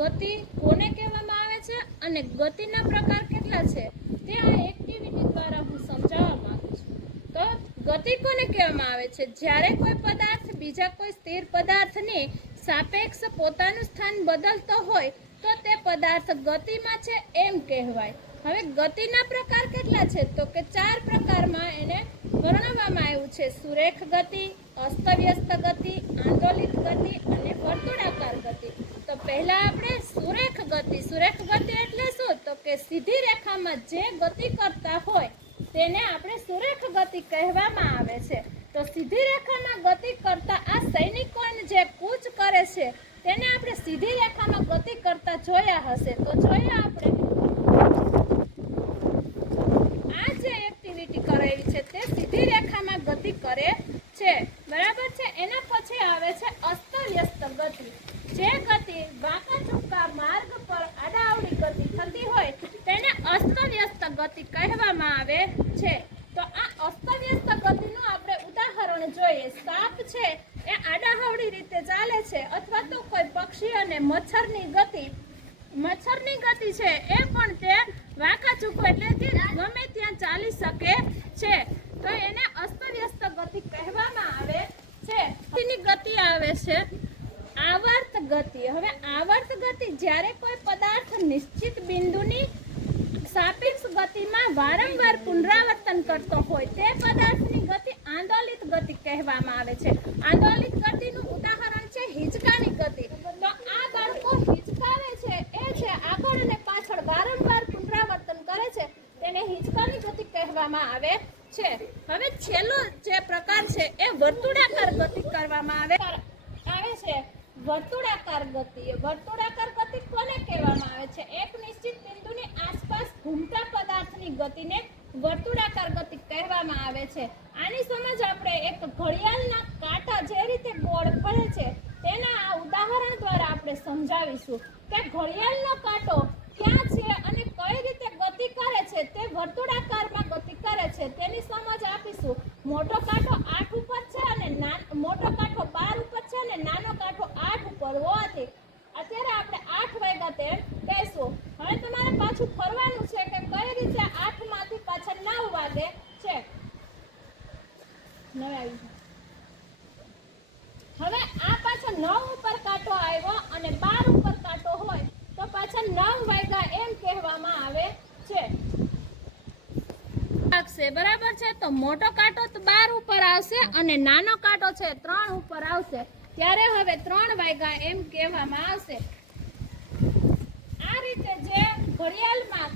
ગતિ કોને કહેવામાં આવે છે અને ગતિના પ્રકાર કેટલા છે તે આ એક્ટિવિટી દ્વારા હું સમજાવવા માંગુ છું। તો ગતિ કોને કહેવામાં આવે છે? જ્યારે કોઈ પદાર્થ બીજા કોઈ સ્થિર પદાર્થની સાપેક્ષ પોતાનું સ્થાન બદલતો હોય તો તે પદાર્થ ગતિમાં છે એમ કહેવાય। હવે ગતિના પ્રકાર કેટલા છે? તો કે 4 પ્રકારમાં એને વર્ણવવામાં આવ્યું છે। સુરેખ ગતિ, અસ્તવ્યસ્ત ગતિ, આંદોલિત ગતિ અને વર્તુળાકાર ગતિ। તો પહેલા આપણે સુરેખ ગતિ એટલે શું? તો કે સીધી રેખામાં જે ગતિ કરતા હોય તેને આપણે સુરેખ ગતિ કહેવામાં આવે છે। તો સીધી રેખામાં ગતિ કરતા આ સૈનિકોને જે કૂચ કરે છે તેને આપણે સીધી રેખામાં ગતિ કરતા જોયા હશે। તો જોઈએ આપણે આ જે એક્ટિવિટી કરેલી છે તે સીધી રેખામાં ગતિ કરે છે, બરાબર છે। એના પછી આવે છે અસ્તવ્યસ્ત ગતિ। જે ગતિ વાંકા ચૂકા માર્ગ પર આડાઅવળી ગતિ થતી હોય તેને અસ્તવ્યસ્ત ગતિ કહેવામાં આવે છે। તો આ અસ્તવ્યસ્ત ગતિનું આપણે ઉદાહરણ જોઈએ। સાપ છે એ આડાઅવળી રીતે ચાલે છે અથવા તો કોઈ પક્ષી અને મચ્છરની ગતિ છે એ પણ તે વાંકા ચૂકો એટલે કે ગમે ત્યાં ચાલી શકે છે, તો એને અસ્તવ્યસ્ત ગતિ કહેવામાં આવે છે। તેની ગતિ આવે છે આવર્ત ગતિ। હવે આવર્ત ગતિ જ્યારે કોઈ પદાર્થ નિશ્ચિત બિંદુની સાપેક્ષ ગતિમાં વારંવાર પુનરાવર્તન કરતો હોય તે પદાર્થની ગતિ આંદોલિત ગતિ કહેવામાં આવે છે। આંદોલિત ગતિનું ઉદાહરણ છે હિંચકાની ગતિ। તો આ બાળકો હિંચકાવે છે એ છે આગળ અને પાછળ વારંવાર પુનરાવર્તન કરે છે તેને હિંચકાની ગતિ કહેવામાં આવે છે। હવે છેલ્લો જે પ્રકાર છે એ વર્તુળાકાર ગતિ કરવામાં આવે છે। વર્તુળાકાર ગતિ કોને કહેવામાં આવે છે? એક નિશ્ચિત બિંદુની આસપાસ ઘૂમતા પદાર્થની ગતિને વર્તુળાકાર ગતિ કહેવામાં આવે છે। આની સમજ આપણે એક ઘડિયાળના કાંટા જે રીતે ગોળ ફરે છે તેના આ ઉદાહરણ દ્વારા આપણે સમજાવીશું કે ઘડિયાળનો કાંટો ક્યાં છે અને કઈ રીતે ગતિ કરે છે તે વર્તુળાકારમાં ગતિ કરે છે તેની સમજ આપીશું। મોટો કાંટો 8 ઉપર છે અને મોટો કાંટો 12 ઉપર છે અને નાનો કાંટો 8 ઉપર હોવાથી અત્યારે આપણે 8 વાગ્યા તેમ કહીશું। હવે તમારે પાછું ફરવાનું છે કે કઈ રીતે 8 માંથી પાછા 9 વાગે છે। હવે આ પાછા 9 ઉપર કાંટો આવ્યો અને 12 ઉપર કાંટો હોય તો પાછા 9 વાગ્યા એમ કહેવામાં આવે છે, બરાબર છે। તો મોટો કાંટો તો 12 ઉપર આવશે અને નાનો કાંટો છે 3 ઉપર આવશે, ત્યારે હવે 3 વાગ્યા એમ કહેવામાં આવશે। આ રીતે જે ઘડિયાળમાં